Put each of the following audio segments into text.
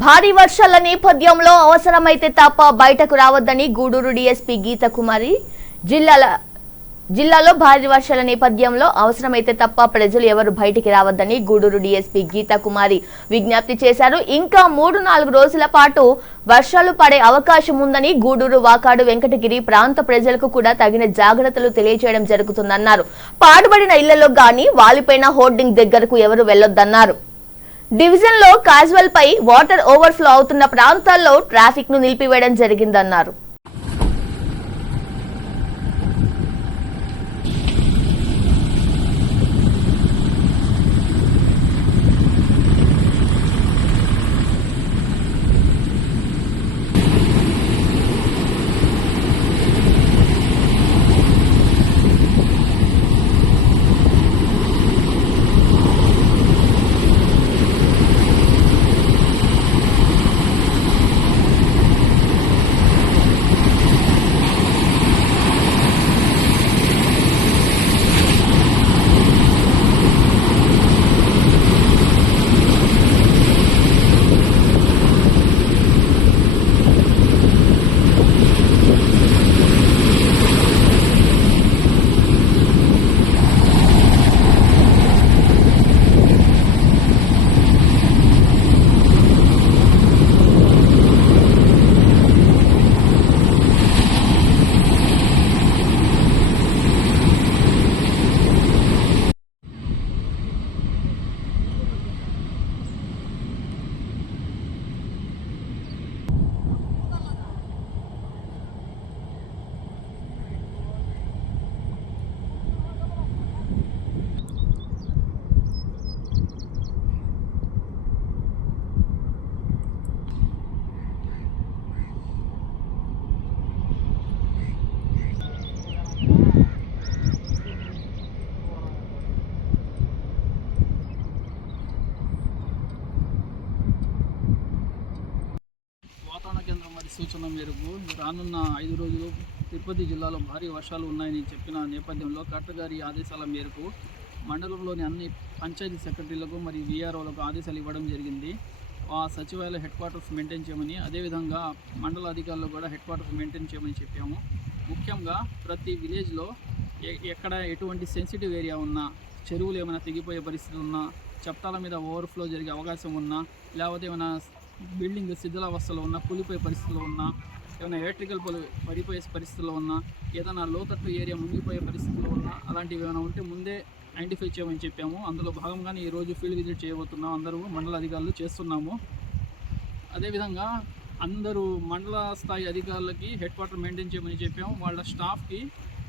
భారీ వర్షాల నేపథ్యంలో అవసరమైతే తప్ప బయటకు రావద్దని గూడూరు డీఎస్పీ గీత కుమారి జిల్లాల జిల్లాలో భారీ వర్షాల నేపథ్యంలో అవసరమైతే తప్ప ప్రజలు ఎవరు బయటికి రావద్దని గూడూరు డీఎస్పీ గీతా కుమారి విజ్ఞప్తి చేశారు. ఇంకా మూడు నాలుగు రోజుల పాటు వర్షాలు పడే అవకాశం ఉందని గూడూరు వాకాడు వెంకటగిరి ప్రాంత ప్రజలకు కూడా తగిన జాగ్రత్తలు తెలియజేయడం జరుగుతుందన్నారు. పాడుబడిన ఇళ్ళలో గాని వాలిపోయిన హోర్డింగ్ దగ్గరకు ఎవరు వెళ్ళొద్దన్నారు డివిజన్లో కాజువల్ పై వాటర్ ఓవర్ఫ్లో అవుతున్న ప్రాంతాల్లో ట్రాఫిక్ను నిలిపివేయడం జరిగిందన్నారు. వారి సూచన మేరకు రానున్న ఐదు రోజులు తిరుపతి జిల్లాలో భారీ వర్షాలు ఉన్నాయని చెప్పిన నేపథ్యంలో కలెక్టర్ గారి ఆదేశాల మేరకు మండలంలోని అన్ని పంచాయతీ సెక్రటరీలకు మరియు వీఆర్ఓలకు ఆదేశాలు ఇవ్వడం జరిగింది. ఆ సచివాలయ హెడ్ క్వార్టర్స్ మెయింటైన్ చేయమని అదేవిధంగా మండల అధికారులు కూడా హెడ్ క్వార్టర్స్ మెయింటైన్ చేయమని చెప్పాము. ముఖ్యంగా ప్రతి విలేజ్లో ఎ- ఎక్కడ ఎటువంటి సెన్సిటివ్ ఏరియా ఉన్నా చెరువులు ఏమైనా తెగిపోయే పరిస్థితి ఉన్నా చప్టాల మీద ఓవర్ఫ్లో జరిగే అవకాశం ఉన్నా లేకపోతే ఏమైనా బిల్డింగ్ శిథిలావస్థలో ఉన్నా కూలిపోయే పరిస్థితిలో ఉన్నా ఏమైనా ఎలక్ట్రికల్ పొలు పడిపోయే పరిస్థితిలో ఉన్నా ఏదైనా లోతట్టు ఏరియా మునిగిపోయే పరిస్థితిలో ఉన్నా అలాంటివి ఏమైనా ఉంటే ముందే ఐడెంటిఫై చేయమని చెప్పాము. అందులో భాగంగానే ఈరోజు ఫీల్డ్ విజిట్ చేయబోతున్నాం. అందరూ మండల అధికారులు చేస్తున్నాము. అదేవిధంగా అందరూ మండల స్థాయి అధికారులకి హెడ్ క్వార్టర్ మెయింటైన్ చేయమని చెప్పాము. వాళ్ళ స్టాఫ్కి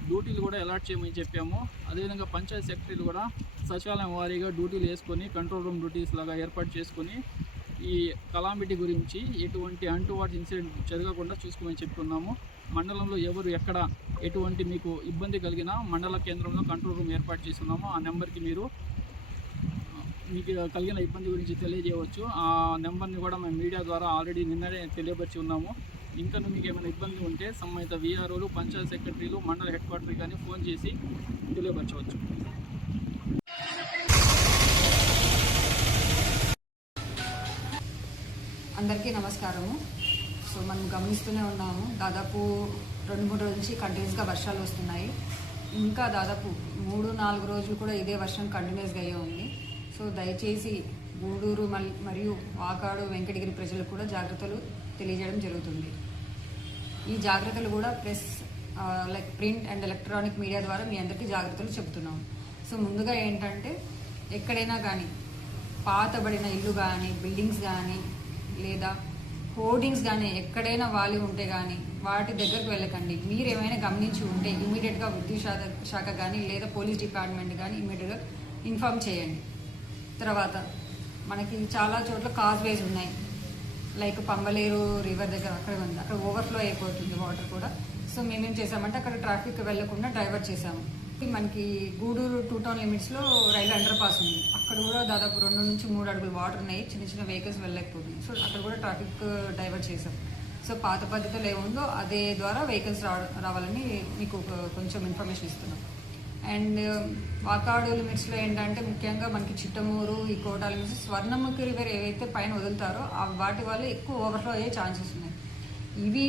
డ్యూటీలు కూడా అలాట్ చేయమని చెప్పాము. అదేవిధంగా పంచాయత్ సెక్రటరీలు కూడా సచివాలయం వారీగా డ్యూటీలు వేసుకొని కంట్రోల్ రూమ్ డ్యూటీస్ లాగా ఏర్పాటు చేసుకొని ఈ కలామిటీ గురించి ఎటువంటి అంటువాటి ఇన్సిడెంట్ జరగకుండా చూసుకోమని చెప్తున్నాము. మండలంలో ఎవరు ఎక్కడ ఎటువంటి మీకు ఇబ్బంది కలిగినా మండల కేంద్రంలో కంట్రోల్ రూమ్ ఏర్పాటు చేస్తున్నాము. ఆ నెంబర్కి మీరు మీకు కలిగిన ఇబ్బంది గురించి తెలియజేయవచ్చు. ఆ నెంబర్ని కూడా మేము మీడియా ద్వారా ఆల్రెడీ నిన్ననే తెలియపరిచి ఉన్నాము. ఇంకా మీకు ఏమైనా ఇబ్బంది ఉంటే సంబంధిత వీఆర్ఓలు పంచాయత్ సెక్రటరీలు మండల హెడ్ క్వార్టర్ కానీ ఫోన్ చేసి తెలియపరచవచ్చు. అందరికీ నమస్కారము. సో మనం గమనిస్తూనే ఉన్నాము. దాదాపు రెండు మూడు రోజుల నుంచి కంటిన్యూస్గా వర్షాలు వస్తున్నాయి. ఇంకా దాదాపు మూడు నాలుగు రోజులు కూడా ఇదే వర్షం కంటిన్యూస్గా అయ్యే ఉంది. సో దయచేసి గూడూరు మరియు వాకాడు వెంకటగిరి ప్రజలకు కూడా జాగ్రత్తలు తెలియజేయడం జరుగుతుంది. ఈ జాగ్రత్తలు కూడా press like print and electronic media ద్వారా మీ అందరికీ జాగ్రత్తలు చెప్తున్నాం సో ముందుగా ఏంటంటే ఎక్కడైనా కానీ పాతబడిన ఇల్లు కానీ బిల్డింగ్స్ కానీ లేదా హోర్డింగ్స్ కానీ ఎక్కడైనా వాలి ఉంటే కానీ వాటి దగ్గరకు వెళ్ళకండి. మీరు ఏమైనా గమనించి ఉంటే ఇమీడియట్గా విద్యుత్ శాఖ శాఖ కానీ లేదా పోలీస్ డిపార్ట్మెంట్ కానీ ఇమీడియట్గా ఇన్ఫామ్ చేయండి. తర్వాత మనకి చాలా చోట్ల కాజ్వేస్ ఉన్నాయి. లైక్ పంబలేరు రివర్ దగ్గర అక్కడ ఉంది. అక్కడ ఓవర్ఫ్లో అయిపోతుంది వాటర్ కూడా. సో మేమేం చేసామంటే అక్కడ ట్రాఫిక్ వెళ్ళకుండా డైవర్ట్ చేసాము. మనకి గూడూరు టూ టౌన్ లిమిట్స్లో రైలు అండర్ పాస్ ఉంది. అక్కడ కూడా దాదాపు రెండు నుంచి మూడు అడుగులు వాటర్ ఉన్నాయి. చిన్న చిన్న వెహికల్స్ వెళ్ళలేకపోతుంది సో అక్కడ కూడా ట్రాఫిక్ డైవర్ట్ చేసాం సో పాత పద్ధతిలో ఏముందో అదే ద్వారా వెహికల్స్ రావడం రావాలని మీకు కొంచెం ఇన్ఫర్మేషన్ ఇస్తున్నాం. అండ్ వాకాడు లిమిట్స్లో ఏంటంటే ముఖ్యంగా మనకి చిట్టమూరు ఈ కోట లిమిట్స్ స్వర్ణముఖి రివర్ ఏవైతే పైన వదులుతారో వాటి వల్ల ఎక్కువ ఓవర్ఫ్లో అయ్యే ఛాన్సెస్ ఉన్నాయి. ఇవి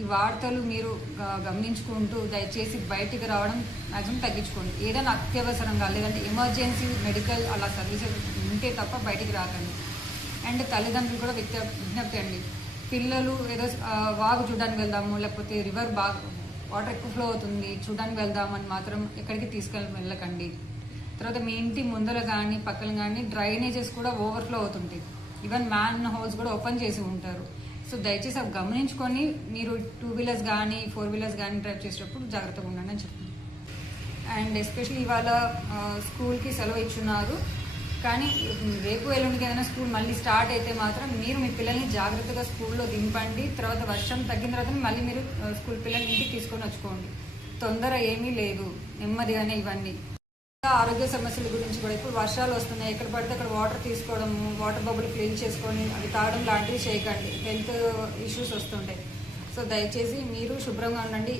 ఈ వార్తలు మీరు గ- గమనించుకుంటూ దయచేసి బయటికి రావడం మ్యాక్సిమం తగ్గించుకోండి. ఏదైనా అత్యవసరంగా లేదంటే ఎమర్జెన్సీ మెడికల్ అలా సర్వీసెస్ ఉంటే తప్ప బయటికి రాకండి. అండ్ తల్లిదండ్రులు కూడా విజ్ఞ విజ్ఞప్తి అండి. పిల్లలు ఏదో వాగు చూడడానికి వెళ్దాము లేకపోతే రివర్ బాగా వాటర్ ఎక్కువ ఫ్లో అవుతుంది చూడడానికి వెళ్దామని మాత్రం ఎక్కడికి తీసుకెళ్ళి వెళ్ళకండి. తర్వాత మీ ఇంటి ముందర కానీ పక్కన కానీ డ్రైనేజెస్ కూడా ఓవర్ఫ్లో అవుతుంటాయి. ఈవెన్ మ్యాన్ హౌస్ కూడా ఓపెన్ చేసి ఉంటారు. సో దయచేసి అవి గమనించుకొని మీరు టూ వీలర్స్ కానీ ఫోర్ వీలర్స్ కానీ డ్రైవ్ చేసేటప్పుడు జాగ్రత్తగా ఉండండి అని చెప్తున్నాను. అండ్ ఎస్పెషల్లీ ఇవాళ స్కూల్కి సెలవు ఇచ్చున్నారు. కానీ రేపు ఎల్లుండికి ఏదైనా స్కూల్ మళ్ళీ స్టార్ట్ అయితే మాత్రం మీరు మీ పిల్లల్ని జాగ్రత్తగా స్కూల్లో దింపండి. తర్వాత వర్షం తగ్గిన తర్వాత మళ్ళీ మీరు స్కూల్ పిల్లల్ని ఇంటికి తీసుకొని వచ్చుకోండి. తొందర ఏమీ లేదు. నెమ్మదిగానే ఇవన్నీ. ఆరోగ్య సమస్యల గురించి కూడా ఇప్పుడు వర్షాలు వస్తున్నాయి. ఎక్కడ పడితే అక్కడ వాటర్ తీసుకోవడం వాటర్ బబుల్ క్లీన్ చేసుకొని అవి తాగడం లాంటివి చేయకండి. హెల్త్ ఇష్యూస్ వస్తుంటాయి. సో దయచేసి మీరు శుభ్రంగా ఉండండి.